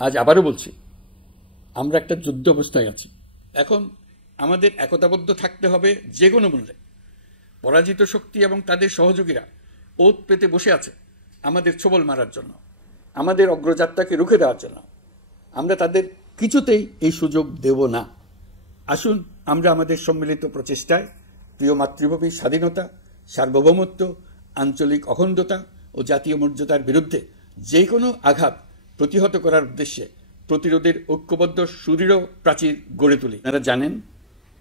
আজ আবারও বলছি, আমরা একটা যুদ্ধ অবস্থায় আছি। এখন আমাদের একতাবদ্ধ থাকতে হবে যে কোনো মূল্যে। পরাজিত শক্তি এবং তাদের সহযোগীরা ওত পেতে বসে আছে আমাদের ছোবল মারার জন্য, আমাদের অগ্রযাত্রাকে রুখে দেওয়ার জন্য। আমরা তাদের কিছুতেই এই সুযোগ দেব না। আসুন আমরা আমাদের সম্মিলিত প্রচেষ্টায় প্রিয় মাতৃভূমির স্বাধীনতা, সার্বভৌমত্ব, আঞ্চলিক অখণ্ডতা ও জাতীয় মর্যাদার বিরুদ্ধে যে কোনো আঘাত প্রতিহত করার উদ্দেশ্যে প্রতিরোধের ঐক্যবদ্ধ সুদৃঢ় প্রাচীর গড়ে তুলি। আপনারা জানেন,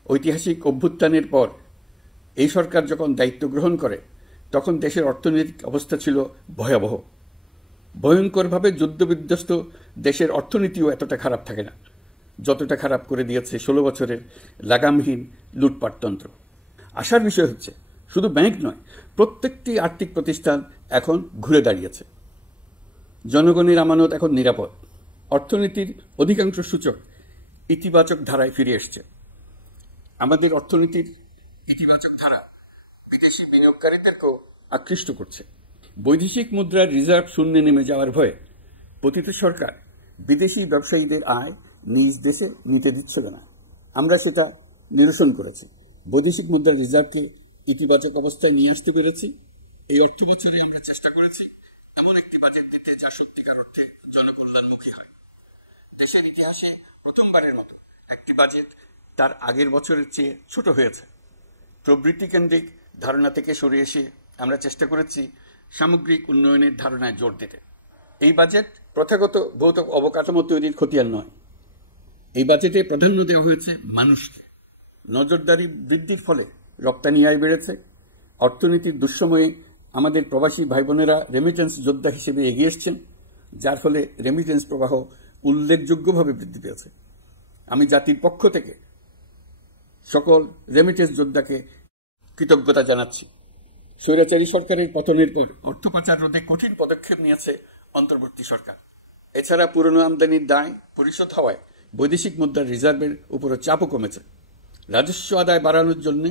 ঐতিহাসিক অভ্যুত্থানের পর এই সরকার যখন দায়িত্ব গ্রহণ করে তখন দেশের অর্থনৈতিক অবস্থা ছিল ভয়াবহ। ভয়ঙ্করভাবে যুদ্ধবিধ্বস্ত দেশের অর্থনীতিও এতটা খারাপ থাকে না যতটা খারাপ করে দিয়েছে 16 বছরের লাগামহীন লুটপাটতন্ত্র। আশার বিষয় হচ্ছে, শুধু ব্যাংক নয়, প্রত্যেকটি আর্থিক প্রতিষ্ঠান এখন ঘুরে দাঁড়িয়েছে। জনগণের আমানত এখন নিরাপদ। অর্থনীতির অধিকাংশ সূচক ইতিবাচক ধারায় ফিরে এসছে। আমাদের অর্থনীতির ইতিবাচক ধারা বিদেশি বিনিয়োগকারীদেরকেও আকৃষ্ট করছে। বৈদেশিক মুদ্রার রিজার্ভ শূন্যে নেমে যাওয়ার ভয়ে পতিত সরকার বিদেশি ব্যবসায়ীদের আয় নিজ দেশে নিতে দিচ্ছিল না। আমরা সেটা নিরসন করেছি। বৈদেশিক মুদ্রার রিজার্ভকে ইতিবাচক অবস্থায় নিয়ে আসতে পেরেছি। এই অর্থ বছরে আমরা চেষ্টা করেছি এমন একটি বাজেট দিতে যা সত্যিকার অর্থে জনকল্যাণমুখী হয়। দেশের ইতিহাসে প্রথমবারের মতো একটি বাজেট তার আগের বছরের চেয়ে ছোট হয়েছে। প্রবৃত্তি কেন্দ্রিক ধারণা থেকে সরে এসে আমরা চেষ্টা করেছি সামগ্রিক উন্নয়নের ধারণায় জোর দিতে। এই বাজেট প্রথাগত ভৌত অবকাঠামো তৈরির খতিয়ান নয়। এই বাজেটে প্রাধান্য দেওয়া হয়েছে মানুষকে। নজরদারি বৃদ্ধির ফলে রপ্তানি আয় বেড়েছে। অর্থনীতির দুঃসময়ে আমাদের প্রবাসী ভাই বোনেরা রেমিটেন্স যোদ্ধা হিসেবে এগিয়ে এসছেন, যার ফলে রেমিটেন্স প্রবাহ উল্লেখযোগ্যভাবে বৃদ্ধি পেয়েছে। আমি জাতির পক্ষ থেকে সকল রেমিটেন্স যোদ্ধাকে কৃতজ্ঞতা জানাচ্ছি। স্বৈরাচারী সরকারের পতনের পর অর্থ পাচার রোধে কঠিন পদক্ষেপ নিয়েছে অন্তর্বর্তী সরকার। এছাড়া পুরনো আমদানির দায় পরিশোধ হওয়ায় বৈদেশিক মুদ্রার রিজার্ভের উপরও চাপও কমেছে। রাজস্ব আদায় বাড়ানোর জন্য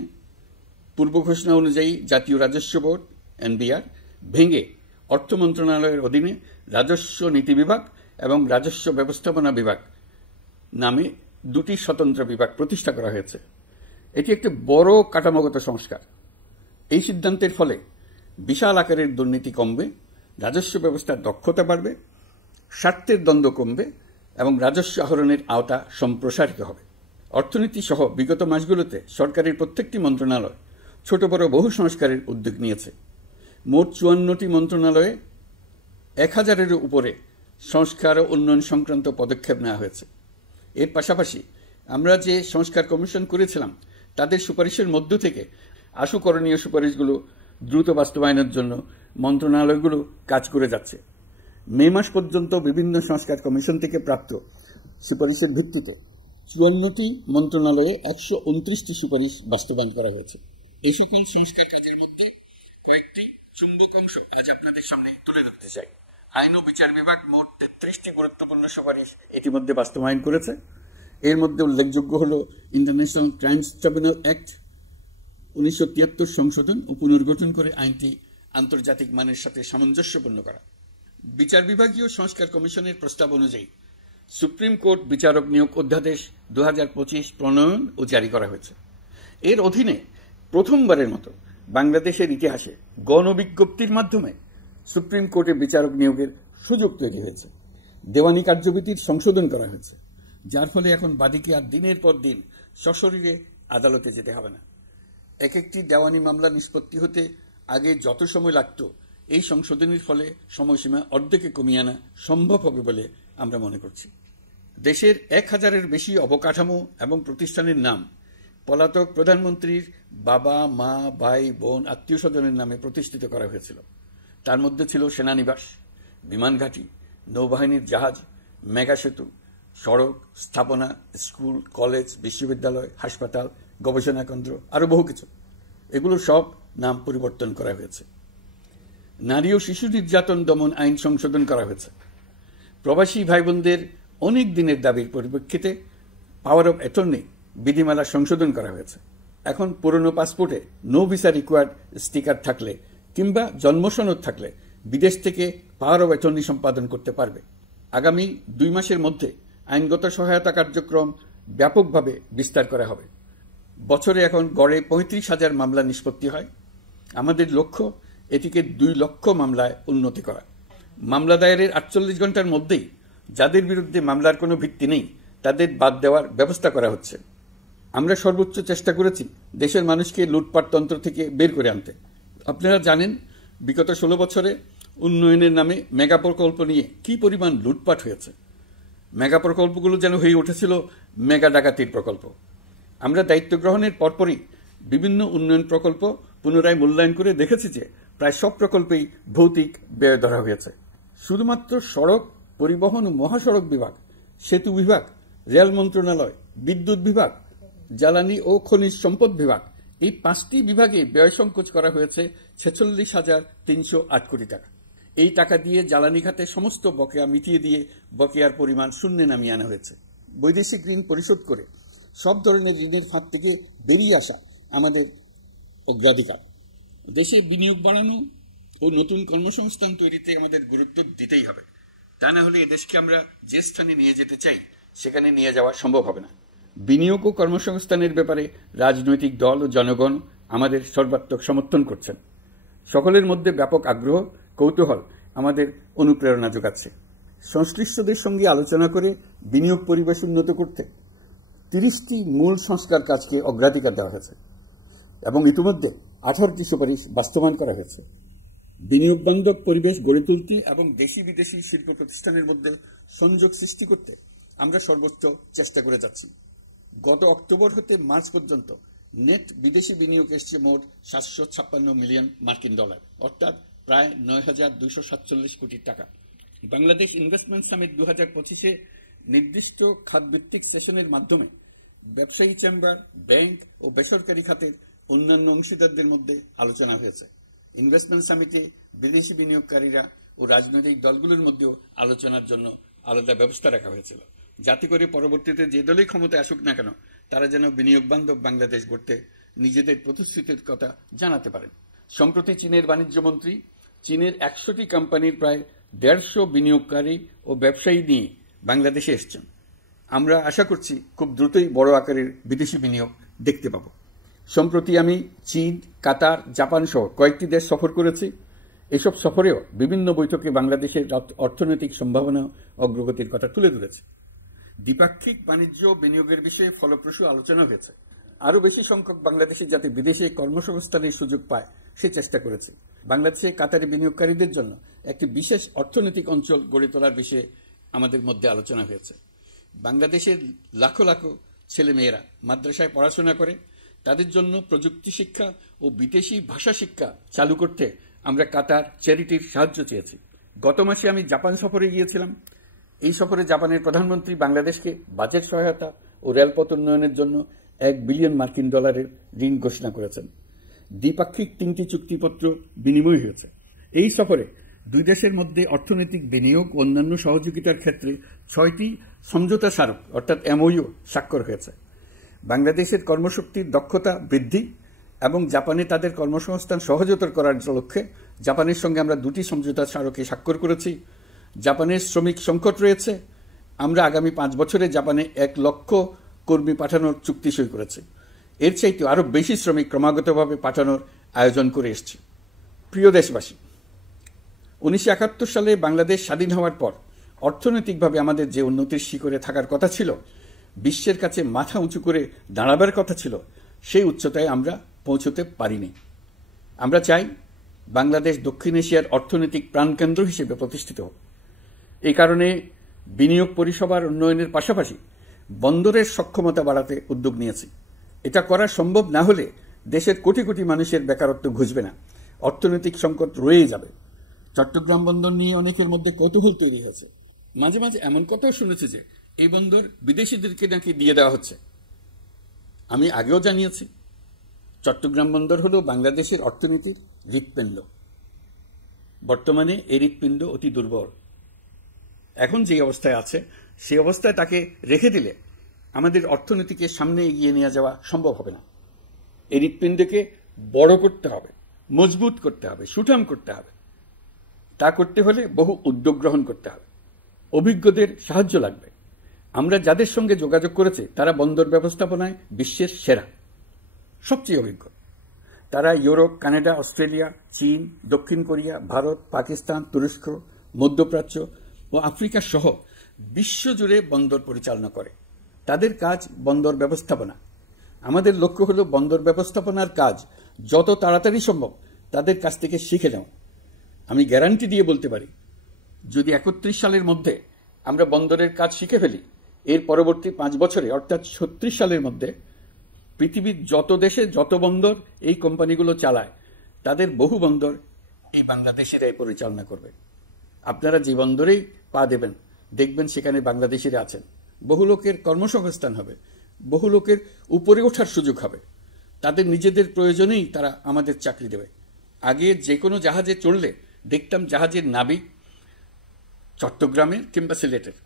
পূর্ব ঘোষণা অনুযায়ী জাতীয় রাজস্ব বোর্ড এনবিআর ভেঙে অর্থ মন্ত্রণালয়ের অধীনে রাজস্ব নীতি বিভাগ এবং রাজস্ব ব্যবস্থাপনা বিভাগ নামে দুটি স্বতন্ত্র বিভাগ প্রতিষ্ঠা করা হয়েছে। এটি একটি বড় কাঠামোগত সংস্কার। এই সিদ্ধান্তের ফলে বিশাল আকারের দুর্নীতি কমবে, রাজস্ব ব্যবস্থার দক্ষতা বাড়বে, স্বার্থের দ্বন্দ্ব কমবে এবং রাজস্ব আহরণের আওতা সম্প্রসারিত হবে। অর্থনীতি সহ বিগত মাসগুলোতে সরকারের প্রত্যেকটি মন্ত্রণালয় ছোট বড় বহু সংস্কারের উদ্যোগ নিয়েছে। মোট 54টি মন্ত্রণালয়ে 1000-এর উপরে সংস্কার ও উন্নয়ন সংক্রান্ত পদক্ষেপ নেওয়া হয়েছে। এর পাশাপাশি আমরা যে সংস্কার কমিশন করেছিলাম তাদের সুপারিশের মধ্য থেকে আশু করণীয় সুপারিশগুলো দ্রুত বাস্তবায়নের জন্য মন্ত্রণালয়গুলো কাজ করে যাচ্ছে। মে মাস পর্যন্ত বিভিন্ন সংস্কার কমিশন থেকে প্রাপ্ত সুপারিশের ভিত্তিতে 54টি মন্ত্রণালয়ে 129টি সুপারিশ বাস্তবায়ন করা হয়েছে। এই সকল সংস্কার কাজের মধ্যে কয়েকটি চুম্বক অংশ আজ আপনাদের সামনে তুলে ধরতে চাই। আইন ও বিচার বিভাগ মোট 33টি গুরুত্বপূর্ণ সুপারিশ ইতিমধ্যে বাস্তবায়ন করেছে। এর মধ্যে উল্লেখযোগ্য হল ইন্টারন্যাশনাল ক্রাইমস ট্রাইব্যুনাল অ্যাক্ট 1973 সংশোধন ও পুনর্গঠন করে আইনটি আন্তর্জাতিক মানের সাথে সামঞ্জস্যপূর্ণ করা। বিচার বিভাগীয় সংস্কার কমিশনের প্রস্তাব অনুযায়ী সুপ্রিম কোর্ট বিচারক নিয়োগ অধ্যাদেশ 2025 প্রণয়ন ও জারি করা হয়েছে। এর অধীনে প্রথমবারের মতো বাংলাদেশের ইতিহাসে গণবিজ্ঞপ্তির মাধ্যমে সুপ্রিম কোর্টে বিচারক নিয়োগের সুযোগ তৈরি হয়েছে। দেওয়ানি কার্যবিধির সংশোধন করা হয়েছে, যার ফলে এখন বাদীকে আর দিনের পর দিন সশরীরে আদালতে যেতে হবে না। এক একটি দেওয়ানি মামলা নিষ্পত্তি হতে আগে যত সময় লাগত, এই সংশোধনীর ফলে সময়সীমা অর্ধেকে কমিয়ে আনা সম্ভব হবে বলে আমরা মনে করছি। দেশের 1000-এর বেশি অবকাঠামো এবং প্রতিষ্ঠানের নাম পলাতক প্রধানমন্ত্রীর বাবা, মা, ভাই, বোন, আত্মীয় স্বজনের নামে প্রতিষ্ঠিত করা হয়েছিল। তার মধ্যে ছিল সেনানিবাস, বিমান ঘাঁটি, নৌবাহিনীর জাহাজ, মেগা সেতু, সড়ক, স্থাপনা, স্কুল, কলেজ, বিশ্ববিদ্যালয়, হাসপাতাল, গবেষণা কেন্দ্র, আরো বহু কিছু। এগুলো সব নাম পরিবর্তন করা হয়েছে। নারী ও শিশু নির্যাতন দমন আইন সংশোধন করা হয়েছে। প্রবাসী ভাই বোনদের অনেক দিনের দাবির পরিপ্রেক্ষিতে পাওয়ার অব অ্যাটর্নি বিধিমালা সংশোধন করা হয়েছে। এখন পুরনো পাসপোর্টে নো ভিসা রিকোয়ার্ড স্টিকার থাকলে কিংবা জন্মসনদ থাকলে বিদেশ থেকে পাওয়ার অব অ্যাটর্নি সম্পাদন করতে পারবে। আগামী 2 মাসের মধ্যে আইনগত সহায়তা কার্যক্রম ব্যাপকভাবে বিস্তার করা হবে। বছরে এখন গড়ে 35,000 মামলা নিষ্পত্তি হয়। আমাদের লক্ষ্য এটিকে 2 লক্ষ মামলায় উন্নতি করা। মামলা দায়েরের 48 ঘন্টার মধ্যেই যাদের বিরুদ্ধে মামলার কোনো ভিত্তি নেই তাদের বাদ দেওয়ার ব্যবস্থা করা হচ্ছে। আমরা সর্বোচ্চ চেষ্টা করেছি দেশের মানুষকে লুটপাট তন্ত্র থেকে বের করে আনতে। আপনারা জানেন বিগত 16 বছরে উন্নয়নের নামে মেগা প্রকল্প নিয়ে কি পরিমাণ লুটপাট হয়েছে। মেগা প্রকল্পগুলো যেন হয়ে উঠেছিল মেগা ডাকাতির প্রকল্প। আমরা দায়িত্ব গ্রহণের পরপরই বিভিন্ন উন্নয়ন প্রকল্প পুনরায় মূল্যায়ন করে দেখেছি যে প্রায় সব প্রকল্পেই ভৌতিক ব্যয় ধরা হয়েছে। শুধুমাত্র সড়ক পরিবহন ও মহাসড়ক বিভাগ, সেতু বিভাগ, রেল মন্ত্রণালয়, বিদ্যুৎ বিভাগ, জ্বালানি ও খনিজ সম্পদ বিভাগ, এই 5টি বিভাগে ব্যয় সংকোচ করা হয়েছে 46,308 কোটি টাকা। এই টাকা দিয়ে জ্বালানি খাতে সমস্ত বকেয়া মিটিয়ে দিয়ে বকেয়ার পরিমাণ শূন্যে নামিয়ে আনা হয়েছে। বৈদেশিক ঋণ পরিশোধ করে সব ধরনের ঋণের ফাঁদ থেকে বেরিয়ে আসা আমাদের অগ্রাধিকার। দেশে বিনিয়োগ বাড়ানো ও নতুন কর্মসংস্থান তৈরিতে আমাদের গুরুত্ব দিতেই হবে। তা না হলে এদেশকে আমরা যে স্থানে নিয়ে যেতে চাই সেখানে নিয়ে যাওয়া সম্ভব হবে না। বিনিয়োগ ও কর্মসংস্থানের ব্যাপারে রাজনৈতিক দল ও জনগণ আমাদের সর্বাত্মক সমর্থন করছেন। সকলের মধ্যে ব্যাপক আগ্রহ, কৌতূহল আমাদের অনুপ্রেরণা যোগাচ্ছে। সংশ্লিষ্টদের সঙ্গে আলোচনা করে বিনিয়োগ পরিবেশ উন্নত করতে 30টি মূল সংস্কার কাজকে অগ্রাধিকার দেওয়া হয়েছে এবং ইতিমধ্যে 18টি সুপারিশ বাস্তবায়ন করা হয়েছে। বিনিয়োগ বান্ধব পরিবেশ গড়ে তুলতে এবং দেশি বিদেশি শিল্প প্রতিষ্ঠানের মধ্যে সংযোগ সৃষ্টি করতে আমরা সর্বোচ্চ চেষ্টা করে যাচ্ছি। গত অক্টোবর হতে মার্চ পর্যন্ত নেট বিদেশি বিনিয়োগ এসছে মোট 756 মিলিয়ন মার্কিন ডলার, অর্থাৎ প্রায় 9,247 কোটি টাকা। বাংলাদেশ ইনভেস্টমেন্ট সামিট 2025-এ নির্দিষ্ট খাতভিত্তিক সেশনের মাধ্যমে ব্যবসায়ী চেম্বার, ব্যাংক ও বেসরকারি খাতের অন্যান্য অংশীদারদের মধ্যে আলোচনা হয়েছে। ইনভেস্টমেন্ট সামিটে বিদেশি বিনিয়োগকারীরা ও রাজনৈতিক দলগুলোর মধ্যেও আলোচনার জন্য আলাদা ব্যবস্থা রাখা হয়েছিল, যাতে করে পরবর্তীতে যে দলই ক্ষমতায় আসুক না কেন তারা যেন বিনিয়োগ বান্ধব বাংলাদেশ গড়তে নিজেদের প্রতিশ্রুতির কথা জানাতে পারেন। সম্প্রতি চীনের বাণিজ্য মন্ত্রী চীনের 100টি কোম্পানির প্রায় 150 বিনিয়োগকারী ও ব্যবসায়ী নিয়ে বাংলাদেশে এসেছেন। আমরা আশা করছি খুব দ্রুতই বড় আকারের বিদেশি বিনিয়োগ দেখতে পাব। সম্প্রতি আমি চীন, কাতার, জাপান সহ কয়েকটি দেশ সফর করেছি। এসব সফরেও বিভিন্ন বৈঠকে বাংলাদেশের অর্থনৈতিক সম্ভাবনা অগ্রগতির কথা তুলে ধরেছে। দ্বিপাক্ষিক বাণিজ্য বিনিয়োগের বিষয়ে ফলপ্রসূ আলোচনা হয়েছে। আরও বেশি সংখ্যক বাংলাদেশি যাতে বিদেশে কর্মসংস্থানের সুযোগ পায় সে চেষ্টা করেছে। বাংলাদেশে কাতারি বিনিয়োগকারীদের জন্য একটি বিশেষ অর্থনৈতিক অঞ্চল গড়ে তোলার বিষয়ে আমাদের মধ্যে আলোচনা হয়েছে। বাংলাদেশের লাখো লাখো ছেলেমেয়েরা মাদ্রাসায় পড়াশোনা করে, তাদের জন্য প্রযুক্তি শিক্ষা ও বিদেশি ভাষা শিক্ষা চালু করতে আমরা কাতার চ্যারিটির সাহায্য চেয়েছি। গত মাসে আমি জাপান সফরে গিয়েছিলাম। এই সফরে জাপানের প্রধানমন্ত্রী বাংলাদেশকে বাজেট সহায়তা ও রেলপথ উন্নয়নের জন্য $1 বিলিয়ন মার্কিন ডলারের ঋণ ঘোষণা করেছেন। দ্বিপাক্ষিক 3টি চুক্তিপত্র বিনিময় হয়েছে। এই সফরে দুই দেশের মধ্যে অর্থনৈতিক বিনিয়োগ ও অন্যান্য সহযোগিতার ক্ষেত্রে 6টি সমঝোতা স্মারক অর্থাৎ MOU স্বাক্ষর হয়েছে। বাংলাদেশের কর্মশক্তির দক্ষতা বৃদ্ধি এবং জাপানে তাদের কর্মসংস্থান সহজতর করার লক্ষ্যে জাপানের সঙ্গে আমরা 2টি সমঝোতা স্মারকে স্বাক্ষর করেছি। জাপানের শ্রমিক সংকট রয়েছে। আমরা আগামী 5 বছরে জাপানে 1 লক্ষ কর্মী পাঠানোর চুক্তি সই করেছি। এর চাইতে আরও বেশি শ্রমিক ক্রমাগতভাবে পাঠানোর আয়োজন করে এসেছি। প্রিয় দেশবাসী, 1971 সালে বাংলাদেশ স্বাধীন হওয়ার পর অর্থনৈতিকভাবে আমাদের যে উন্নতির শিখরে থাকার কথা ছিল, বিশ্বের কাছে মাথা উঁচু করে দাঁড়াবার কথা ছিল, সেই উচ্চতায় আমরা পৌঁছতে পারিনি। আমরা চাই বাংলাদেশ দক্ষিণ এশিয়ার অর্থনৈতিক প্রাণকেন্দ্র হিসেবে প্রতিষ্ঠিত হোক। এই কারণে বিনিয়োগ পরিষেবার উন্নয়নের পাশাপাশি বন্দরের সক্ষমতা বাড়াতে উদ্যোগ নিয়েছি। এটা করা সম্ভব না হলে দেশের কোটি কোটি মানুষের বেকারত্ব ঘুচবে না, অর্থনৈতিক সংকট রয়েই যাবে। চট্টগ্রাম বন্দর নিয়ে অনেকের মধ্যে কৌতূহল তৈরি হয়েছে। মাঝে মাঝে এমন কথাও শুনেছে যে এই বন্দর বিদেশিদেরকে নাকি দিয়ে দেওয়া হচ্ছে। আমি আগেও জানিয়েছি, চট্টগ্রাম বন্দর হল বাংলাদেশের অর্থনীতির হৃৎপিণ্ড। বর্তমানে এই হৃৎপিণ্ড অতি দুর্বল। এখন যে অবস্থায় আছে সেই অবস্থায় তাকে রেখে দিলে আমাদের অর্থনীতিকে সামনে এগিয়ে নিয়ে যাওয়া সম্ভব হবে না। এই হৃৎপিণ্ডকে বড় করতে হবে, মজবুত করতে হবে, সুঠাম করতে হবে। তা করতে হলে বহু উদ্যোগ গ্রহণ করতে হবে। অভিজ্ঞদের সাহায্য লাগবে। আমরা যাদের সঙ্গে যোগাযোগ করেছি তারা বন্দর ব্যবস্থাপনায় বিশ্বের সেরা, সবচেয়ে অভিজ্ঞ। তারা ইউরোপ, কানাডা, অস্ট্রেলিয়া, চীন, দক্ষিণ কোরিয়া, ভারত, পাকিস্তান, তুরস্ক, মধ্যপ্রাচ্য ও আফ্রিকা সহ বিশ্বজুড়ে বন্দর পরিচালনা করে। তাদের কাজ বন্দর ব্যবস্থাপনা। আমাদের লক্ষ্য হলো বন্দর ব্যবস্থাপনার কাজ যত তাড়াতাড়ি সম্ভব তাদের কাছ থেকে শিখে নেওয়া। আমি গ্যারান্টি দিয়ে বলতে পারি, যদি 31 সালের মধ্যে আমরা বন্দরের কাজ শিখে ফেলি, এর পরবর্তী 5 বছরে অর্থাৎ 36 সালের মধ্যে পৃথিবীর যত দেশে যত বন্দর এই কোম্পানিগুলো চালায় তাদের বহু বন্দর এই বাংলাদেশিরাই পরিচালনা করবে। আপনারা যে বন্দরেই পা দেবেন দেখবেন সেখানে বাংলাদেশিরা আছেন। বহু লোকের কর্মসংস্থান হবে, বহু লোকের উপরে ওঠার সুযোগ হবে। তাদের নিজেদের প্রয়োজনেই তারা আমাদের চাকরি দেবে। আগে যে কোনো জাহাজে চড়লে দেখতাম জাহাজের নাবিক চট্টগ্রামের কিংবা সিলেটের।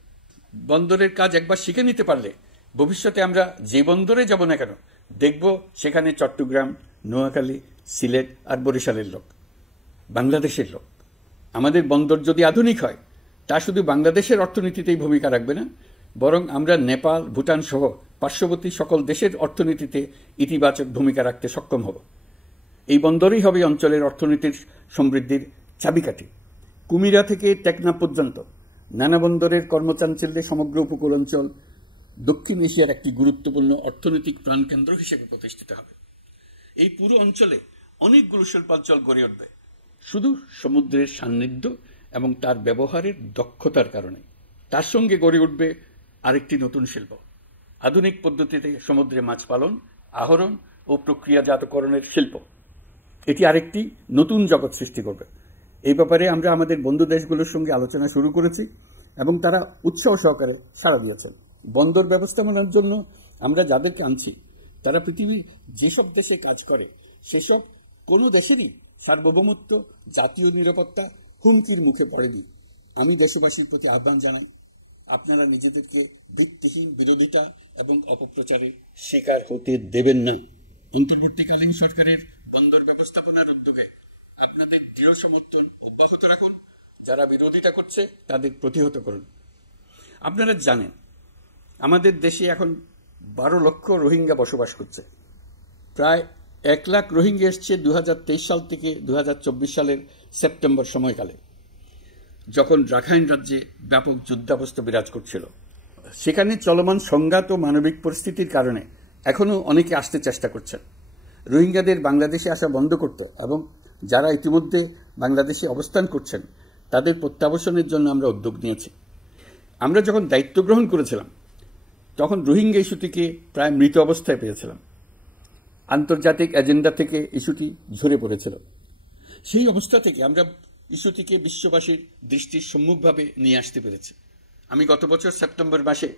বন্দরের কাজ একবার শিখে নিতে পারলে ভবিষ্যতে আমরা যে বন্দরে যাব না কেন দেখব সেখানে চট্টগ্রাম, নোয়াখালী, সিলেট আর বরিশালের লোক, বাংলাদেশের লোক। আমাদের বন্দর যদি আধুনিক হয় তা শুধু বাংলাদেশের অর্থনীতিতেই ভূমিকা রাখবে না, বরং আমরা নেপাল, ভুটান সহ পার্শ্ববর্তী সকল দেশের অর্থনীতিতে ইতিবাচক ভূমিকা রাখতে সক্ষম হব। এই বন্দরই হবে অঞ্চলের অর্থনীতির সমৃদ্ধির চাবিকাঠি। কুমিরা থেকে টেকনাফ পর্যন্ত নানা বন্দরের কর্মচাঞ্চল্যে সমগ্র উপকূল অঞ্চল দক্ষিণ এশিয়ার একটি গুরুত্বপূর্ণ অর্থনৈতিক প্রাণকেন্দ্র হিসেবে প্রতিষ্ঠিত হবে। এই পুরো অঞ্চলে অনেকগুলো শিল্পাঞ্চল গড়ে উঠবে শুধু সমুদ্রের সান্নিধ্য এবং তার ব্যবহারের দক্ষতার কারণে। তার সঙ্গে গড়ে উঠবে আরেকটি নতুন শিল্প, আধুনিক পদ্ধতিতে সমুদ্রে মাছ পালন, আহরণ ও প্রক্রিয়াজাতকরণের শিল্প। এটি আরেকটি নতুন জগৎ সৃষ্টি করবে। এই ব্যাপারে আমরা আমাদের বন্ধু দেশগুলোর সঙ্গে আলোচনা শুরু করেছি এবং তারা উৎসাহ সহকারে সাড়া দিয়েছেন। বন্দর ব্যবস্থাপনার জন্য আমরা যাদেরকে আনছি তারা পৃথিবীর যেসব দেশে কাজ করে সেসব কোনো দেশেরই সার্বভৌমত্ব, জাতীয় নিরাপত্তা হুমকির মুখে পড়েনি। আমি দেশবাসীর প্রতি আহ্বান জানাই, আপনারা নিজেদেরকে ভিত্তিহীন বিরোধিতা এবং অপপ্রচারের শিকার হতে দেবেন না। অন্তর্বর্তীকালীন সরকারের বন্দর ব্যবস্থাপনার উদ্যোগে আপনাদের দৃঢ় সমর্থন অব্যাহত রাখুন। যারা বিরোধিতা করছে তাদের প্রতিহত করুন। আপনারা জানেন আমাদের দেশে এখন 12 লক্ষ রোহিঙ্গা বসবাস করছে। প্রায় 1 লাখ রোহিঙ্গা এসছে 2023 সাল থেকে 2024 সালের সেপ্টেম্বর সময়কালে, যখন রাখাইন রাজ্যে ব্যাপক যুদ্ধাবস্থা বিরাজ করছিল। সেখানে চলমান সংঘাত ও মানবিক পরিস্থিতির কারণে এখনও অনেকে আসতে চেষ্টা করছেন। রোহিঙ্গাদের বাংলাদেশে আসা বন্ধ করতে এবং যারা ইতিমধ্যে বাংলাদেশে অবস্থান করছেন তাদের প্রত্যাবাসনের জন্য আমরা উদ্যোগ নিয়েছি। আমরা যখন দায়িত্ব গ্রহণ করেছিলাম তখন রোহিঙ্গা ইস্যুটিকে প্রায় মৃত অবস্থায় পেয়েছিলাম। আন্তর্জাতিক এজেন্ডা থেকে ইস্যুটি ঝরে পড়েছিল। সেই অবস্থা থেকে আমরা ইস্যুটিকে বিশ্ববাসীর দৃষ্টির সম্মুখভাবে নিয়ে আসতে পেরেছি। আমি গত বছর সেপ্টেম্বর মাসে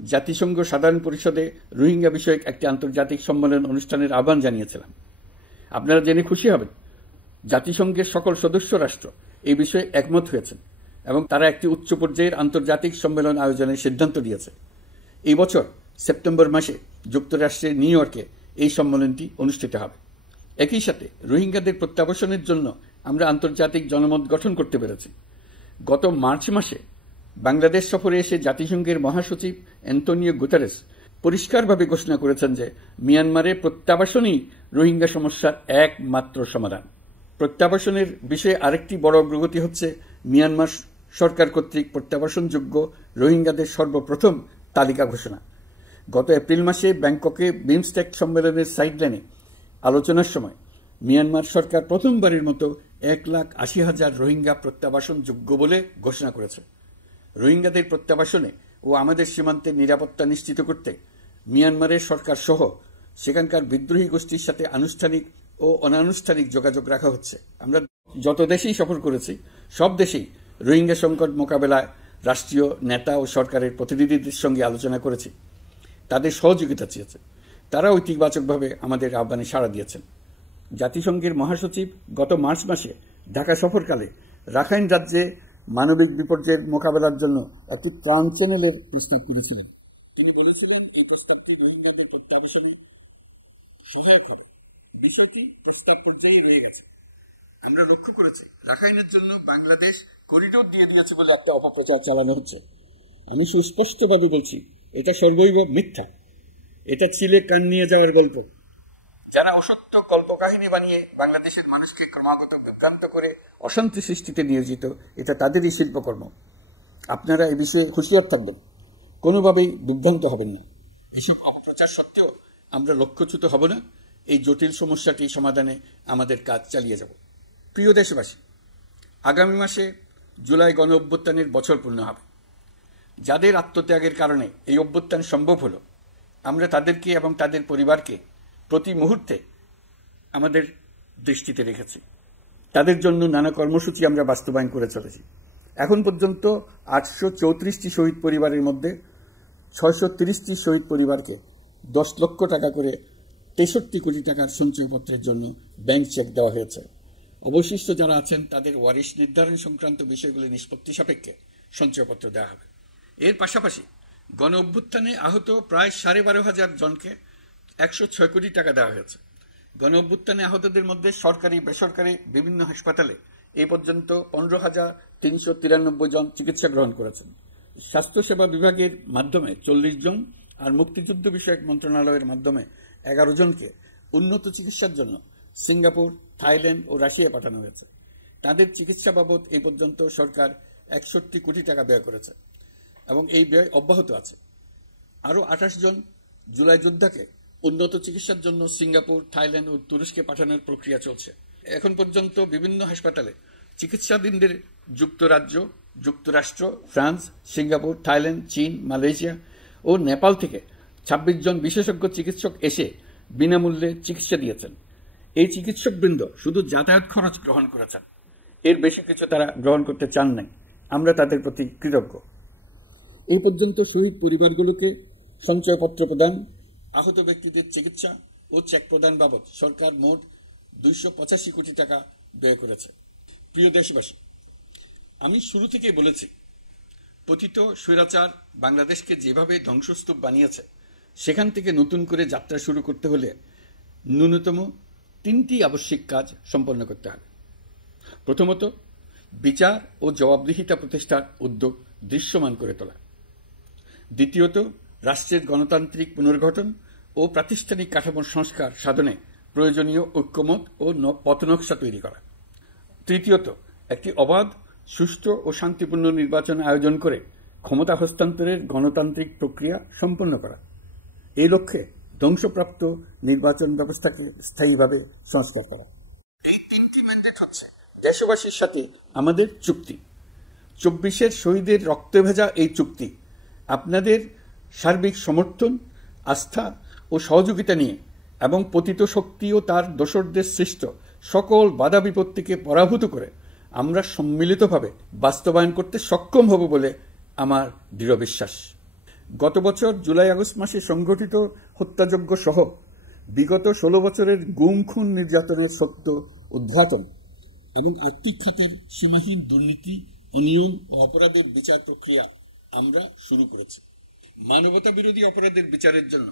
জাতিসংঘ সাধারণ পরিষদে রোহিঙ্গা বিষয়ক একটি আন্তর্জাতিক সম্মেলন অনুষ্ঠানের আহ্বান জানিয়েছিলাম। আপনারা জেনে খুশি হবেন, জাতিসংঘের সকল সদস্য রাষ্ট্র এই বিষয়ে একমত হয়েছেন এবং তারা একটি উচ্চ পর্যায়ের আন্তর্জাতিক সম্মেলন আয়োজনের সিদ্ধান্ত নিয়েছে। এই বছর সেপ্টেম্বর মাসে যুক্তরাষ্ট্রের নিউ ইয়র্কে এই সম্মেলনটি অনুষ্ঠিত হবে। একই সাথে রোহিঙ্গাদের প্রত্যাবাসনের জন্য আমরা আন্তর্জাতিক জনমত গঠন করতে পেরেছি। গত মার্চ মাসে বাংলাদেশ সফরে এসে জাতিসংঘের মহাসচিব অ্যান্তোনিও গুতেরেস পরিষ্কারভাবে ঘোষণা করেছেন যে মিয়ানমারের প্রত্যাবাসনই রোহিঙ্গা সমস্যার একমাত্র সমাধান। প্রত্যাবাসনের বিষয়ে আরেকটি বড় অগ্রগতি হচ্ছে মিয়ানমার সরকার কর্তৃক প্রত্যাবাসনযোগ্য রোহিঙ্গাদের সর্বপ্রথম তালিকা ঘোষণা। গত এপ্রিল মাসে ব্যাংককে বিমস্টেক সম্মেলনের সাইডলাইনে আলোচনার সময় মিয়ানমার সরকার প্রথমবারের মতো 1,80,000 রোহিঙ্গা প্রত্যাবাসনযোগ্য বলে ঘোষণা করেছে। রোহিঙ্গাদের প্রত্যাবাসনে ও আমাদের সীমান্তের নিরাপত্তা নিশ্চিত করতে মিয়ানমারের সরকার সহ সেখানকার বিদ্রোহী গোষ্ঠীর সাথে আনুষ্ঠানিক ও অনানুষ্ঠানিক যোগাযোগ রাখা হচ্ছে। আমরা যত দেশেই সফর করেছি সব দেশেই রোহিঙ্গা সংকট মোকাবেলায় রাষ্ট্রীয় নেতা ও সরকারের প্রতিনিধিদের সঙ্গে আলোচনা করেছি, তাদের সহযোগিতা চেয়েছে। তারাও ইতিবাচকভাবে আমাদের আহ্বানে সাড়া দিয়েছেন। জাতিসংঘের মহাসচিব গত মার্চ মাসে ঢাকা সফরকালে রাখাইন রাজ্যে মানবিক বিপর্যয়ের মোকাবেলার জন্য একটি ত্রাণ চ্যানেলের প্রস্তাব করেছিলেন। তিনি বলেছিলেন এই প্রস্তাবটি রোহিঙ্গাদের প্রত্যাবাসনে সহায়ক হবে। বিষয়টি প্রস্তাব পর্যায়ে রয়ে গেছে। আমরা লক্ষ্য করেছি রাখাইনের জন্য বাংলাদেশ করিডোর দিয়ে দিয়েছে বলে একটা অপপ্রচার চালানো হচ্ছে। আমি সুস্পষ্টভাবে বলছি, এটা সর্বৈব মিথ্যা। এটা চিলে কান নিয়ে যাওয়ার গল্প। যারা অসত্য কল্পকাহিনী বানিয়ে বাংলাদেশের মানুষকে ক্রমাগত বিভ্রান্ত করে অশান্তি সৃষ্টিতে নিয়োজিত, এটা তাদেরই শিল্পকর্ম। আপনারা এ বিষয়ে হুঁশিয়ার থাকবেন, কোনোভাবেই বিভ্রান্ত হবেন না। এসব অপপ্রচার সত্ত্বেও আমরা লক্ষ্যচ্যুত হব না। এই জটিল সমস্যাটি সমাধানে আমাদের কাজ চালিয়ে যাব। প্রিয় দেশবাসী, আগামী মাসে জুলাই গণ অভ্যুত্থানের বছর পূর্ণ হবে। যাদের আত্মত্যাগের কারণে এই অভ্যুত্থান সম্ভব হলো, আমরা তাদেরকে এবং তাদের পরিবারকে প্রতি মুহূর্তে আমাদের দৃষ্টিতে রেখেছি। তাদের জন্য নানা কর্মসূচি আমরা বাস্তবায়ন করে চলেছি। এখন পর্যন্ত 834টি শহীদ পরিবারের মধ্যে 630টি শহীদ পরিবারকে 10 লক্ষ টাকা করে 63 কোটি টাকার সঞ্চয়পত্রের জন্য ব্যাংক চেক দেওয়া হয়েছে। অবশিষ্ট যারা আছেন তাদের ওয়ারিশ নির্ধারণ সংক্রান্ত বিষয়গুলি নিষ্পত্তি সাপেক্ষে সঞ্চয়পত্র দেওয়া হবে। এর পাশাপাশি গণ অভ্যুত্থানে আহত প্রায় 12,500 জনকে 106 কোটি টাকা দেওয়া হয়েছে। গণ অভ্যুত্থানে আহতদের মধ্যে সরকারি বেসরকারি বিভিন্ন হাসপাতালে এ পর্যন্ত 15,393 জন চিকিৎসা গ্রহণ করেছেন। স্বাস্থ্যসেবা বিভাগের মাধ্যমে 40 জন আর মুক্তিযুদ্ধ বিষয়ক মন্ত্রণালয়ের মাধ্যমে 11 জনকে উন্নত চিকিৎসার জন্য সিঙ্গাপুর, থাইল্যান্ড ও রাশিয়া পাঠানো হয়েছে। তাদের চিকিৎসা বাবদ এই পর্যন্ত সরকার 61 কোটি টাকা ব্যয় করেছে এবং এই ব্যয় অব্যাহত আছে। আরও 28 জন জুলাই যোদ্ধাকে উন্নত চিকিৎসার জন্য সিঙ্গাপুর, থাইল্যান্ড ও তুরস্কে পাঠানোর প্রক্রিয়া চলছে। এখন পর্যন্ত বিভিন্ন হাসপাতালে চিকিৎসাধীনদের যুক্তরাজ্য, যুক্তরাষ্ট্র, ফ্রান্স, সিঙ্গাপুর, থাইল্যান্ড, চীন, মালয়েশিয়া ও নেপাল থেকে 26 জন বিশেষজ্ঞ চিকিৎসক এসে বিনামূল্যে চিকিৎসা দিয়েছেন। এই চিকিৎসকবৃন্দ শুধু যাতায়াত খরচ গ্রহণ করেছেন, এর বেশি কিছু তারা গ্রহণ করতে চান নাই। আমরা তাদের প্রতি কৃতজ্ঞ। এই পর্যন্ত শহীদ পরিবারগুলোকে সঞ্চয়পত্র প্রদান, আহত ব্যক্তিদের চিকিৎসা ও চেক প্রদান বাবদ সরকার মোট 285 কোটি টাকা ব্যয় করেছে। প্রিয় দেশবাসী, আমি শুরু থেকেই বলেছি, পতিত স্বৈরাচার বাংলাদেশকে যেভাবে ধ্বংসস্তূপ বানিয়েছে, সেখান থেকে নতুন করে যাত্রা শুরু করতে হলে ন্যূনতম 3টি আবশ্যিক কাজ সম্পন্ন করতে হবে। প্রথমত, বিচার ও জবাবদিহিতা প্রতিষ্ঠার উদ্যোগ দৃশ্যমান করে তোলা। দ্বিতীয়ত, রাষ্ট্রের গণতান্ত্রিক পুনর্গঠন ও প্রাতিষ্ঠানিক কাঠামোর সংস্কার সাধনে প্রয়োজনীয় ঐক্যমত ও পথনকশা তৈরি করা। তৃতীয়ত, একটি অবাধ, সুষ্ঠু ও শান্তিপূর্ণ নির্বাচন আয়োজন করে ক্ষমতা হস্তান্তরের গণতান্ত্রিক প্রক্রিয়া সম্পন্ন করা। এই লক্ষ্যে ধ্বংসপ্রাপ্ত নির্বাচন ব্যবস্থাকে স্থায়ীভাবে সংস্কার করা। এই 3টি ম্যান্ডেট হচ্ছে দেশবাসীর সাথে আমাদের চুক্তি। 24-এর শহীদের রক্তে ভেজা এই চুক্তি আপনাদের সার্বিক সমর্থন, আস্থা ও সহযোগিতা নিয়ে এবং পতিত শক্তি ও তার দোসরদের সৃষ্ট সকল বাধা বিপত্তিকে পরাভূত করে আমরা সম্মিলিতভাবে বাস্তবায়ন করতে সক্ষম হব বলে আমার দৃঢ় বিশ্বাস। গত বছর জুলাই-আগস্ট মাসে সংঘটিত হত্যাযজ্ঞ সহ বিগত 16 বছরের গুম, খুন, নির্যাতনের সত্য উদ্ঘাটন এবং আর্থিক খাতের সীমাহীন দুর্নীতি, অনিয়ম ও অপরাধের বিচার প্রক্রিয়া আমরা শুরু করেছি। মানবতা বিরোধী অপরাধের বিচারের জন্য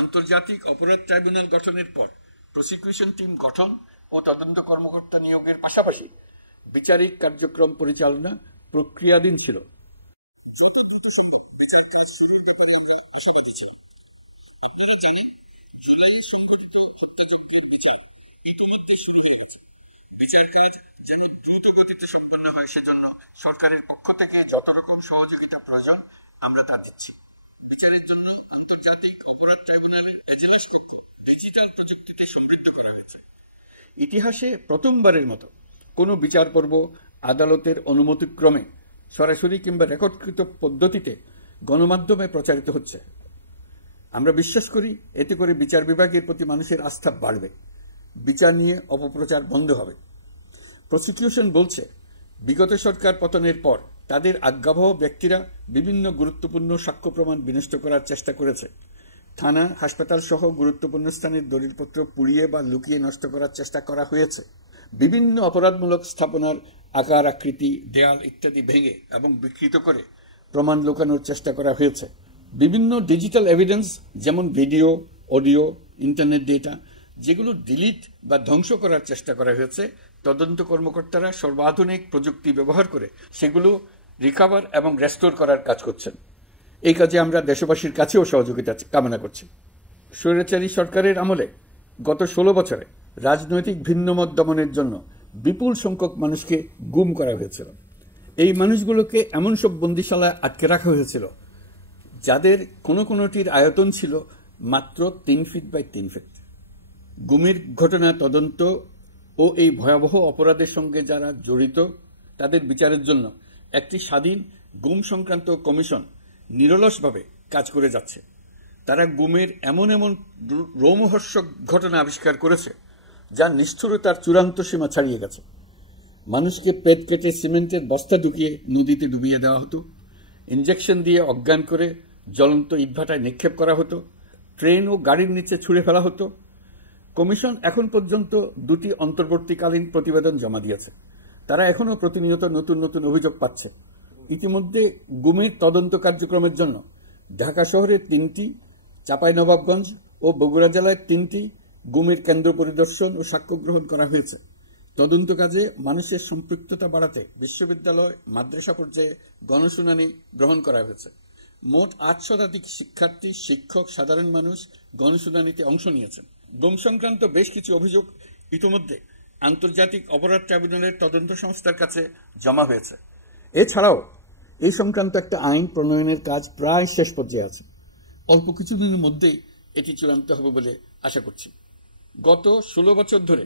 আন্তর্জাতিক অপরাধ ট্রাইব্যুনাল গঠনের পর প্রসিকিউশন টিম গঠন ও তদন্ত কর্মকর্তা নিয়োগের পাশাপাশি বিচারিক কার্যক্রম পরিচালনা প্রক্রিয়াধীন ছিল। সেজন্য সরকারের পক্ষ থেকে যত রকম সহযোগিতা প্রয়োজন আমরা তা দিচ্ছি। বিচারের জন্য আন্তর্জাতিক অপরাধ ট্রাইব্যুনালের এজেন্সিকে ডিজিটাল প্রযুক্তিতে সমৃদ্ধ করা হয়েছে। ইতিহাসে প্রথমবারের মতো কোনো বিচার পর্ব আদালতের অনুমতিক্রমে সরাসরি কিংবা রেকর্ডকৃত পদ্ধতিতে গণমাধ্যমে প্রচারিত হচ্ছে। আমরা বিশ্বাস করি এতে করে বিচার বিভাগের প্রতি মানুষের আস্থা বাড়বে, বিচার নিয়ে অপপ্রচার বন্ধ হবে। প্রসিকিউশন বলছে, বিগত সরকার পতনের পর তাদের আজ্ঞাবহ ব্যক্তিরা বিভিন্ন গুরুত্বপূর্ণ সাক্ষ্য প্রমাণ বিনষ্ট করার চেষ্টা করেছে। থানা, হাসপাতাল সহ গুরুত্বপূর্ণ স্থানের দলিলপত্র পুড়িয়ে বা লুকিয়ে নষ্ট করার চেষ্টা করা হয়েছে। বিভিন্ন অপরাধমূলক স্থাপনার আকার, আকৃতি, দেয়াল ইত্যাদি ভেঙে এবং বিকৃত করে প্রমাণ লুকানোর চেষ্টা করা হয়েছে। বিভিন্ন ডিজিটাল এভিডেন্স যেমন ভিডিও, অডিও, ইন্টারনেট ডেটা, যেগুলো ডিলিট বা ধ্বংস করার চেষ্টা করা হয়েছে, তদন্ত কর্মকর্তারা সর্বাধুনিক প্রযুক্তি ব্যবহার করে সেগুলো রিকভার এবং রেস্টোর করার কাজ করছেন। এই কাজে আমরা দেশবাসীর কাছেও সহযোগিতা কামনা করছি। স্বৈরাচারী সরকারের আমলে গত 16 বছরে রাজনৈতিক ভিন্নমত দমনের জন্য বিপুল সংখ্যক মানুষকে গুম করা হয়েছিল। এই মানুষগুলোকে এমন সব বন্দিশালায় আটকে রাখা হয়েছিল যাদের কোনোটির আয়তন ছিল মাত্র 3 ফিট বাই 3 ফিট। গুমের ঘটনা তদন্ত ও এই ভয়াবহ অপরাধের সঙ্গে যারা জড়িত তাদের বিচারের জন্য একটি স্বাধীন গুম সংক্রান্ত কমিশন নিরলসভাবে কাজ করে যাচ্ছে। তারা গুমের এমন রোমহর্ষক ঘটনা আবিষ্কার করেছে যা নিষ্ঠুরতার চূড়ান্ত সীমা ছাড়িয়ে গেছে। মানুষকে পেট কেটে সিমেন্টের বস্তা ঢুকিয়ে নদীতে ডুবিয়ে দেওয়া হতো, ইনজেকশন দিয়ে অজ্ঞান করে জ্বলন্ত ইটভাটায় নিক্ষেপ করা হতো, ট্রেন ও গাড়ির নিচে ছুঁড়ে ফেলা হতো। কমিশন এখন পর্যন্ত 2টি অন্তর্বর্তীকালীন প্রতিবেদন জমা দিয়েছে। তারা এখনও প্রতিনিয়ত নতুন অভিযোগ পাচ্ছে। ইতিমধ্যে গুমের তদন্ত কার্যক্রমের জন্য ঢাকা শহরে 3টি, চাঁপাইনবাবগঞ্জ ও বগুড়া জেলায় 3টি গুমের কেন্দ্র পরিদর্শন ও সাক্ষ্য গ্রহণ করা হয়েছে। তদন্ত কাজে মানুষের সম্পৃক্ততা বাড়াতে বিশ্ববিদ্যালয়, মাদ্রাসা পর্যায়ে গণশুনানি গ্রহণ করা হয়েছে। মোট 8 শতাধিক শিক্ষার্থী, শিক্ষক, সাধারণ মানুষ গণশুনানিতে অংশ নিয়েছেন। গুম সংক্রান্ত বেশ কিছু অভিযোগ ইতিমধ্যে আন্তর্জাতিক অপরাধ ট্রাইব্যুনালের তদন্ত সংস্থার কাছে জমা হয়েছে। এছাড়াও এই সংক্রান্ত একটা আইন প্রণয়নের কাজ প্রায় শেষ পর্যায়ে আছে। অল্প কিছুদিনের মধ্যেই এটি চূড়ান্ত হবে বলে আশা করছি। গত 16 বছর ধরে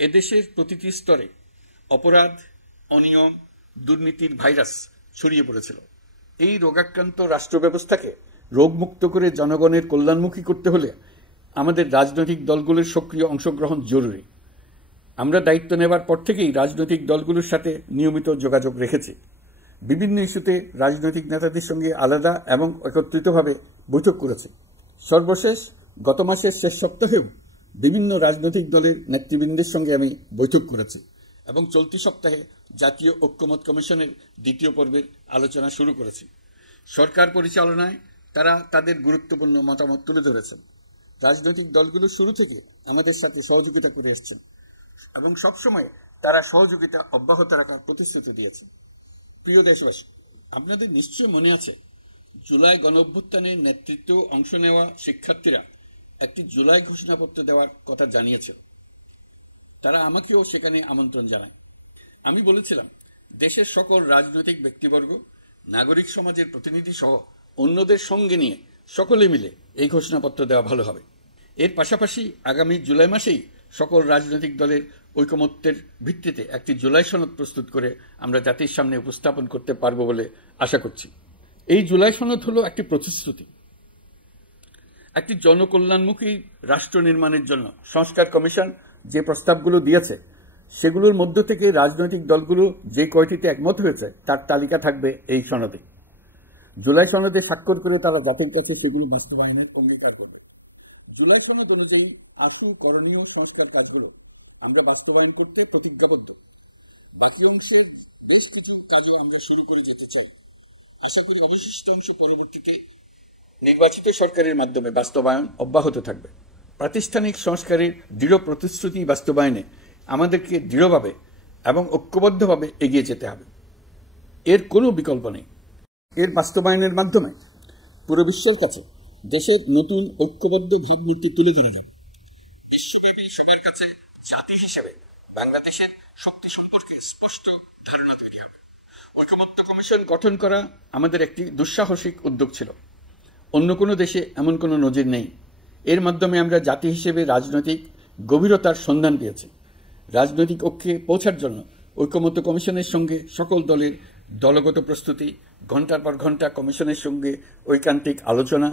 এদেশের প্রতিটি স্তরে অপরাধ, অনিয়ম, দুর্নীতির ভাইরাস ছড়িয়ে পড়েছিল। এই রোগাক্রান্ত রাষ্ট্র ব্যবস্থাকে রোগমুক্ত করে জনগণের কল্যাণমুখী করতে হলে আমাদের রাজনৈতিক দলগুলোর সক্রিয় অংশগ্রহণ জরুরি। আমরা দায়িত্ব নেবার পর থেকেই রাজনৈতিক দলগুলোর সাথে নিয়মিত যোগাযোগ রেখেছি। বিভিন্ন ইস্যুতে রাজনৈতিক নেতাদের সঙ্গে আলাদা এবং একত্রিতভাবে বৈঠক করেছি। সর্বশেষ গত মাসের শেষ সপ্তাহেও বিভিন্ন রাজনৈতিক দলের নেতৃবৃন্দের সঙ্গে আমি বৈঠক করেছি এবং চলতি সপ্তাহে জাতীয় ঐক্যমত কমিশনের 2য় পর্বের আলোচনা শুরু করেছি। সরকার পরিচালনায় তারা তাদের গুরুত্বপূর্ণ মতামত তুলে ধরেছেন। রাজনৈতিক দলগুলো শুরু থেকে আমাদের সাথে সহযোগিতা করে এসছেন এবং সবসময় তারা সহযোগিতা অব্যাহত রাখার প্রতিশ্রুতি দিয়েছেন। প্রিয় দেশবাসী, আপনাদের নিশ্চয় মনে আছে জুলাই গণঅভ্যুত্থানের নেতৃত্ব অংশ নেওয়া শিক্ষার্থীরা একটি জুলাই ঘোষণাপত্র দেওয়ার কথা জানিয়েছিল। তারা আমাকেও সেখানে আমন্ত্রণ জানায়। আমি বলেছিলাম দেশের সকল রাজনৈতিক ব্যক্তিবর্গ, নাগরিক সমাজের প্রতিনিধি সহ অন্যদের সঙ্গে নিয়ে সকলে মিলে এই ঘোষণাপত্র দেওয়া ভালো হবে। এর পাশাপাশি আগামী জুলাই মাসেই সকল রাজনৈতিক দলের ঐকমত্যের ভিত্তিতে একটি জুলাই সনদ প্রস্তুত করে আমরা জাতির সামনে উপস্থাপন করতে পারব বলে আশা করছি। এই জুলাই সনদ হলো একটি প্রতিশ্রুতি। একটি জনকল্যাণমুখী রাষ্ট্র নির্মাণের জন্য সংস্কার কমিশন যে প্রস্তাবগুলো দিয়েছে সেগুলোর মধ্য থেকে রাজনৈতিক দলগুলো যে কয়টিতে একমত হয়েছে তার তালিকা থাকবে এই সনদে। জুলাই সনদে স্বাক্ষর করে তারা জাতির কাছে সেগুলো বাস্তবায়নের অঙ্গীকার করবে। জুলাই সনদ অনুযায়ী আশু করণীয় সংস্কার কাজগুলো আমরা বাস্তবায়ন করতে প্রতিজ্ঞাবদ্ধ। বাকি অংশে বেশ কিছু কাজও আমরা শুরু করে যেতে চাই। আশা করি অবশিষ্ট অংশ পরবর্তীতে নির্বাচিত সরকারের মাধ্যমে বাস্তবায়ন অব্যাহত থাকবে। প্রাতিষ্ঠানিক সংস্কারের দৃঢ় প্রতিশ্রুতি বাস্তবায়নে আমাদেরকে দৃঢ়ভাবে এবং ঐক্যবদ্ধভাবে এগিয়ে যেতে হবে। এর কোনো বিকল্প নেই। এর বাস্তবায়নের মাধ্যমে পুরো বিশ্বের কাছে দেশের নতুন ঐক্যবদ্ধ ভাবমূর্তি তুলে ধরে যাবে। বিশ্বব্যাপী সবার কাছে জাতি হিসেবে বাংলাদেশের শক্তি সম্পর্কে স্পষ্ট ধারণা তৈরি হবে। ঐকমত্য কমিশন গঠন করা আমাদের একটি দুঃসাহসিক উদ্যোগ ছিল। অন্য কোনো দেশে এমন কোনো নজির নেই। এর মাধ্যমে আমরা জাতি হিসেবে রাজনৈতিক গভীরতার সন্ধান পেয়েছি। রাজনৈতিক ঐক্যে পৌঁছার জন্য ঐকমত্য কমিশনের সঙ্গে সকল দলের দলগত প্রস্তুতি, ঘণ্টার পর ঘণ্টা কমিশনের সঙ্গে ঐকান্তিক আলোচনা,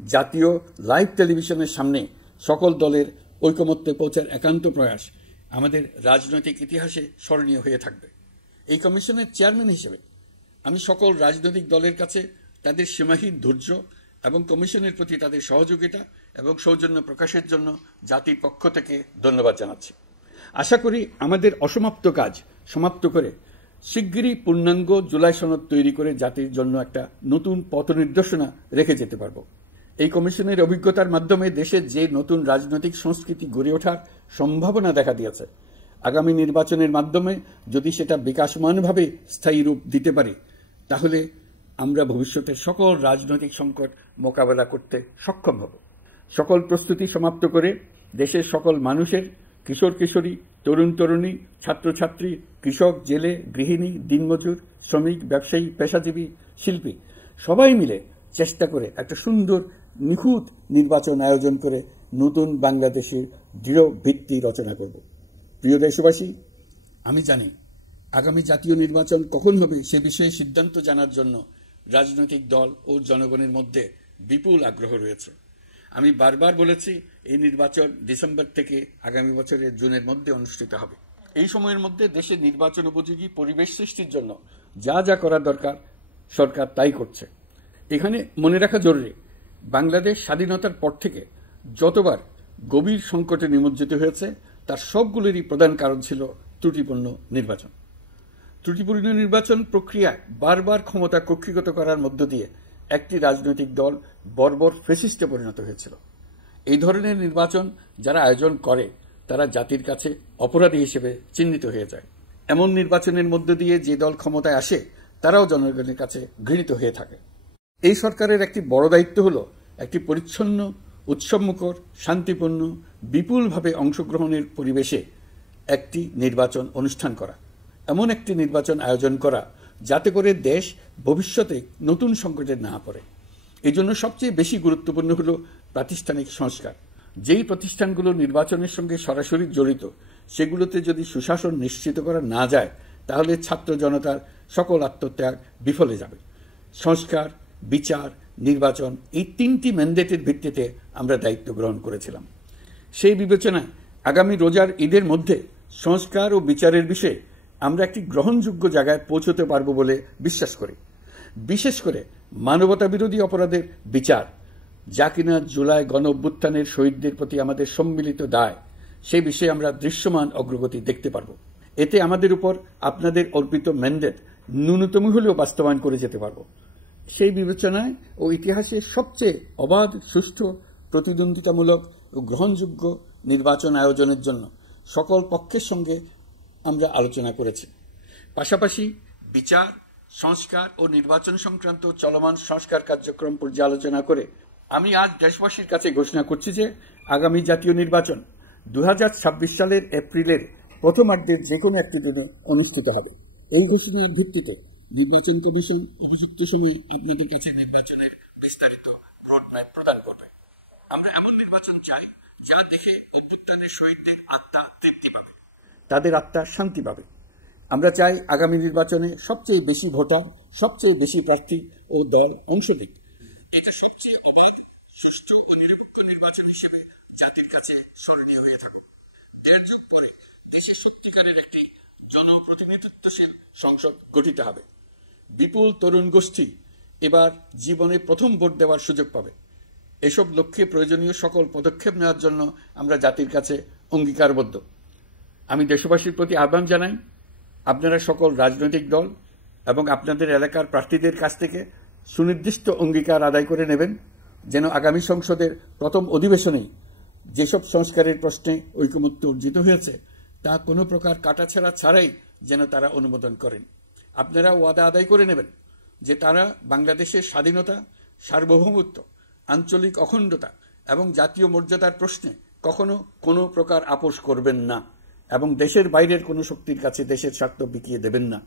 জাতীয় লাইভ টেলিভিশনের সামনে সকল দলের ঐকমত্যে পৌঁছার একান্ত প্রয়াস আমাদের রাজনৈতিক ইতিহাসে স্মরণীয় হয়ে থাকবে। এই কমিশনের চেয়ারম্যান হিসেবে আমি সকল রাজনৈতিক দলের কাছে তাদের সীমাহীন ধৈর্য এবং কমিশনের প্রতি তাদের সহযোগিতা এবং সৌজন্য প্রকাশের জন্য জাতির পক্ষ থেকে ধন্যবাদ জানাচ্ছি। আশা করি আমাদের অসমাপ্ত কাজ সমাপ্ত করে শিগগিরই পূর্ণাঙ্গ জুলাই সনদ তৈরি করে জাতির জন্য একটা নতুন পথ নির্দেশনা রেখে যেতে পারব। এই কমিশনের অভিজ্ঞতার মাধ্যমে দেশের যে নতুন রাজনৈতিক সংস্কৃতি গড়ে ওঠার সম্ভাবনা দেখা দিয়েছে, আগামী নির্বাচনের মাধ্যমে যদি সেটা বিকাশমানভাবে স্থায়ী রূপ দিতে পারে তাহলে আমরা ভবিষ্যতের সকল রাজনৈতিক সংকট মোকাবেলা করতে সক্ষম হব। সকল প্রস্তুতি সমাপ্ত করে দেশের সকল মানুষের, কিশোর কিশোরী, তরুণ তরুণী, ছাত্রছাত্রী, কৃষক, জেলে, গৃহিণী, দিনমজুর, শ্রমিক, ব্যবসায়ী, পেশাজীবী, শিল্পী সবাই মিলে চেষ্টা করে একটা সুন্দর নিখুঁত নির্বাচন আয়োজন করে নতুন বাংলাদেশের দৃঢ় ভিত্তি রচনা করব। প্রিয় দেশবাসী, আমি জানি আগামী জাতীয় নির্বাচন কখন হবে সে বিষয়ে সিদ্ধান্ত জানার জন্য রাজনৈতিক দল ও জনগণের মধ্যে বিপুল আগ্রহ রয়েছে। আমি বারবার বলেছি, এই নির্বাচন ডিসেম্বর থেকে আগামী বছরের জুনের মধ্যে অনুষ্ঠিত হবে। এই সময়ের মধ্যে দেশের নির্বাচন উপযোগী পরিবেশ সৃষ্টির জন্য যা যা করা দরকার সরকার তাই করছে। এখানে মনে রাখা জরুরি, বাংলাদেশ স্বাধীনতার পর থেকে যতবার গভীর সংকটে নিমজ্জিত হয়েছে তার সবগুলোরই প্রধান কারণ ছিল ত্রুটিপূর্ণ নির্বাচন। ত্রুটিপূর্ণ নির্বাচন প্রক্রিয়ায় বারবার ক্ষমতা কক্ষিগত করার মধ্য দিয়ে একটি রাজনৈতিক দল বর্বর ফ্যাসিস্টে পরিণত হয়েছিল। এই ধরনের নির্বাচন যারা আয়োজন করে তারা জাতির কাছে অপরাধী হিসেবে চিহ্নিত হয়ে যায়। এমন নির্বাচনের মধ্য দিয়ে যে দল ক্ষমতায় আসে তারাও জনগণের কাছে ঘৃণিত হয়ে থাকে। এই সরকারের একটি বড় দায়িত্ব হল একটি পরিচ্ছন্ন, উৎসবমুখর, শান্তিপূর্ণ, বিপুলভাবে অংশগ্রহণের পরিবেশে একটি নির্বাচন অনুষ্ঠান করা, এমন একটি নির্বাচন আয়োজন করা যাতে করে দেশ ভবিষ্যতে নতুন সংকটে না পড়ে। এই জন্য সবচেয়ে বেশি গুরুত্বপূর্ণ হল প্রাতিষ্ঠানিক সংস্কার। যেই প্রতিষ্ঠানগুলো নির্বাচনের সঙ্গে সরাসরি জড়িত সেগুলোতে যদি সুশাসন নিশ্চিত করা না যায় তাহলে ছাত্র জনতার সকল আত্মত্যাগ বিফলে যাবে। সংস্কার, বিচার, নির্বাচন এই তিনটি ম্যান্ডেটের ভিত্তিতে আমরা দায়িত্ব গ্রহণ করেছিলাম। সেই বিবেচনায় আগামী রোজার ঈদের মধ্যে সংস্কার ও বিচারের বিষয়ে আমরা একটি গ্রহণযোগ্য জায়গায় পৌঁছতে পারব বলে বিশ্বাস করি। বিশেষ করে মানবতা বিরোধী অপরাধের বিচার, যা কিনা জুলাই গণ অভ্যুত্থানের শহীদদের প্রতি আমাদের সম্মিলিত দায়, সেই বিষয়ে আমরা দৃশ্যমান অগ্রগতি দেখতে পারব। এতে আমাদের উপর আপনাদের অর্পিত ম্যান্ডেট ন্যূনতম হলেও বাস্তবায়ন করে যেতে পারব। সেই বিবেচনায় ও ইতিহাসে সবচেয়ে অবাধ, সুষ্ঠু, প্রতিদ্বন্দ্বিতামূলক ও গ্রহণযোগ্য নির্বাচন আয়োজনের জন্য সকল পক্ষের সঙ্গে আমরা আলোচনা করেছি। পাশাপাশি বিচার, সংস্কার ও নির্বাচন সংক্রান্ত চলমান সংস্কার কার্যক্রম পর্যালোচনা করে আমি আজ দেশবাসীর কাছে ঘোষণা করছি যে আগামী জাতীয় নির্বাচন 2026 সালের এপ্রিলের প্রথমার্ধের যে কোনো একটি দিনে অনুষ্ঠিত হবে। এই ঘোষণার ভিত্তিতে নির্বাচন কমিশন উপযুক্ত সময়ে আপনাদের কাছে নির্বাচনের বিস্তারিত রোডম্যাপ প্রদান করবে। আমরা এমন নির্বাচন চাই যা দেখে অভ্যুত্থানের শহীদদের আত্মা তৃপ্তি পাবে, তাদের আত্মা শান্তি পাবে। আমরা চাই আগামী নির্বাচনে সবচেয়ে বেশি ভোটার, সবচেয়ে বেশি প্রার্থী ও দল অংশ নিক। এটা সবচেয়ে অবাধ, সুষ্ঠু ও নিরপেক্ষ নির্বাচন হিসেবে জাতির কাছে স্মরণীয় হয়ে থাকুক। 1.5 যুগ পরে দেশের সত্যিকারের একটি জনপ্রতিনিধিত্বশীল সংসদ গঠিত হবে। বিপুল তরুণ গোষ্ঠী এবার জীবনে প্রথম ভোট দেওয়ার সুযোগ পাবে। এসব লক্ষ্যে প্রয়োজনীয় সকল পদক্ষেপ নেওয়ার জন্য আমরা জাতির কাছে অঙ্গীকারবদ্ধ। আমি দেশবাসীর প্রতি আহ্বান জানাই, আপনারা সকল রাজনৈতিক দল এবং আপনাদের এলাকার প্রার্থীদের কাছ থেকে সুনির্দিষ্ট অঙ্গীকার আদায় করে নেবেন, যেন আগামী সংসদের প্রথম অধিবেশনেই যেসব সংস্কারের প্রশ্নে ঐকমত্য অর্জিত হয়েছে তা কোনো প্রকার কাটাছেঁড়া ছাড়াই যেন তারা অনুমোদন করেন। আপনারা ওয়াদা আদায় করে নেবেন যে তারা বাংলাদেশের স্বাধীনতা, সার্বভৌমত্ব, আঞ্চলিক অখণ্ডতা এবং জাতীয় মর্যাদার প্রশ্নে কখনো কোনো প্রকার আপোষ করবেন না এবং দেশের বাইরের কোনো শক্তির কাছে দেশের স্বার্থ বিকিয়ে দেবেন না।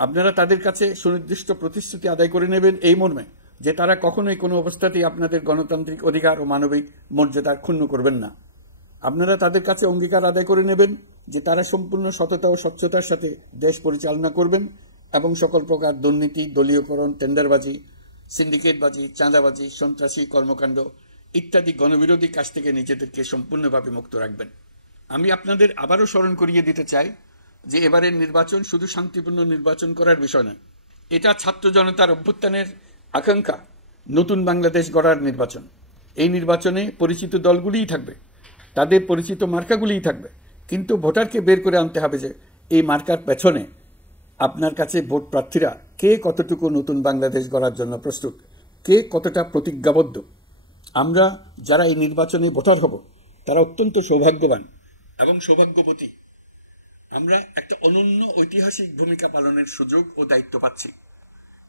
আপনারা তাদের কাছে সুনির্দিষ্ট প্রতিশ্রুতি আদায় করে নেবেন এই মর্মে যে তারা কখনোই কোনো অবস্থাতেই আপনাদের গণতান্ত্রিক অধিকার ও মানবিক মর্যাদা ক্ষুণ্ণ করবেন না। আপনারা তাদের কাছে অঙ্গীকার আদায় করে নেবেন যে তারা সম্পূর্ণ সততা ও স্বচ্ছতার সাথে দেশ পরিচালনা করবেন এবং সকল প্রকার দুর্নীতি, দলীয়করণ, টেন্ডারবাজি, সিন্ডিকেটবাজি, চাঁদাবাজি, সন্ত্রাসী কর্মকাণ্ড ইত্যাদি গণবিরোধী কাজ থেকে নিজেদেরকে সম্পূর্ণভাবে মুক্ত রাখবেন। আমি আপনাদের আবারও স্মরণ করিয়ে দিতে চাই যে এবারের নির্বাচন শুধু শান্তিপূর্ণ নির্বাচন করার বিষয় নয়, এটা ছাত্র জনতার অভ্যুত্থানের আকাঙ্ক্ষা, নতুন বাংলাদেশ গড়ার নির্বাচন। এই নির্বাচনে পরিচিত দলগুলিই থাকবে, তাদের পরিচিত মার্কাগুলিই থাকবে, কিন্তু ভোটারকে বের করে আনতে হবে যে এই মার্কার পেছনে আপনার কাছে ভোট প্রার্থীরা কে কতটুকু নতুন বাংলাদেশ গড়ার জন্য প্রস্তুত, কে কতটা প্রতিজ্ঞাবদ্ধ। আমরা যারা এই নির্বাচনে ভোটার হব তারা অত্যন্ত সৌভাগ্যবান এবং সৌভাগ্যবতী। আমরা একটা অনন্য ঐতিহাসিক ভূমিকা পালনের সুযোগ ও দায়িত্ব পাচ্ছি।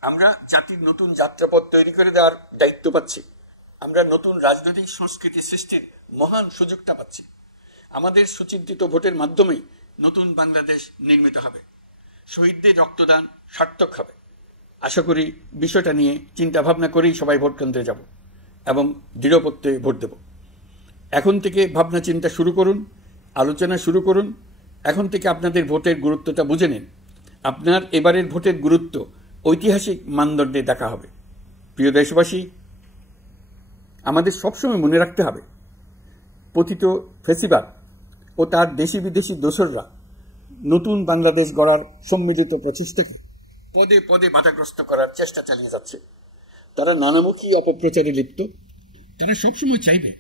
আমরা জাতির নতুন যাত্রাপথ তৈরি করে দেওয়ার দায়িত্ব পাচ্ছি। আমরা নতুন রাজনৈতিক সংস্কৃতি সৃষ্টির মহান সুযোগটা পাচ্ছি। আমাদের সুচিন্তিত ভোটের মাধ্যমেই নতুন বাংলাদেশ নির্মিত হবে। শহীদদের রক্তদান সার্থক হবে। আশা করি বিষয়টা নিয়ে চিন্তা ভাবনা করেই সবাই ভোট কেন্দ্রে যাব এবং দৃঢ়প্রত্যয়ে ভোট দেব। এখন থেকে ভাবনা চিন্তা শুরু করুন, আলোচনা শুরু করুন। এখন থেকে আপনাদের ভোটের গুরুত্বটা বুঝে নিন। আপনার এবারের ভোটের গুরুত্ব ঐতিহাসিক মানদণ্ডে দেখা হবে। প্রিয় দেশবাসী, আমাদের সবসময় মনে রাখতে হবে, পতিত ফ্যাসিবাদ ও তার দেশি বিদেশি দোসররা নতুন বাংলাদেশ গড়ার সম্মিলিত প্রচেষ্টাকে পদে পদে বাধাগ্রস্ত করার চেষ্টা চালিয়ে যাচ্ছে। তারা নানামুখী অপপ্রচারে লিপ্ত। তারা সবসময় চাইবে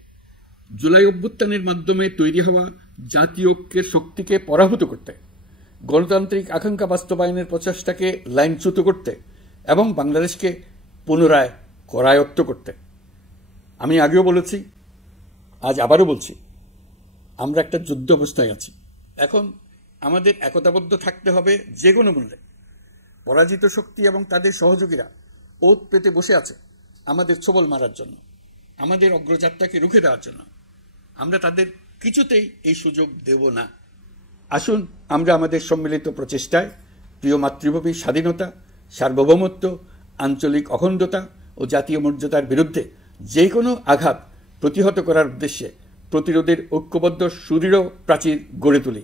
জুলাই অভ্যুত্থানের মাধ্যমে তৈরি হওয়া জাতীয় ঐক্যের শক্তিকে পরাভূত করতে, গণতান্ত্রিক আকাঙ্ক্ষা বাস্তবায়নের প্রচেষ্টাকে লাইনচ্যুত করতে এবং বাংলাদেশকে পুনরায় করায়ত্ত করতে। আমি আগেও বলেছি, আজ আবারও বলছি, আমরা একটা যুদ্ধ অবস্থায় আছি। এখন আমাদের একতাবদ্ধ থাকতে হবে যে কোনো মূল্যে। পরাজিত শক্তি এবং তাদের সহযোগীরা ওত পেতে বসে আছে আমাদের ছোবল মারার জন্য, আমাদের অগ্রযাত্রাকে রুখে দেওয়ার জন্য। আমরা তাদের কিছুতেই এই সুযোগ দেব না। আসুন আমরা আমাদের সম্মিলিত প্রচেষ্টায় প্রিয় মাতৃভূমির স্বাধীনতা, সার্বভৌমত্ব, আঞ্চলিক অখণ্ডতা ও জাতীয় মর্যাদার বিরুদ্ধে যে কোনো আঘাত প্রতিহত করার উদ্দেশ্যে প্রতিরোধের ঐক্যবদ্ধ সুদৃঢ় প্রাচীর গড়ে তুলি।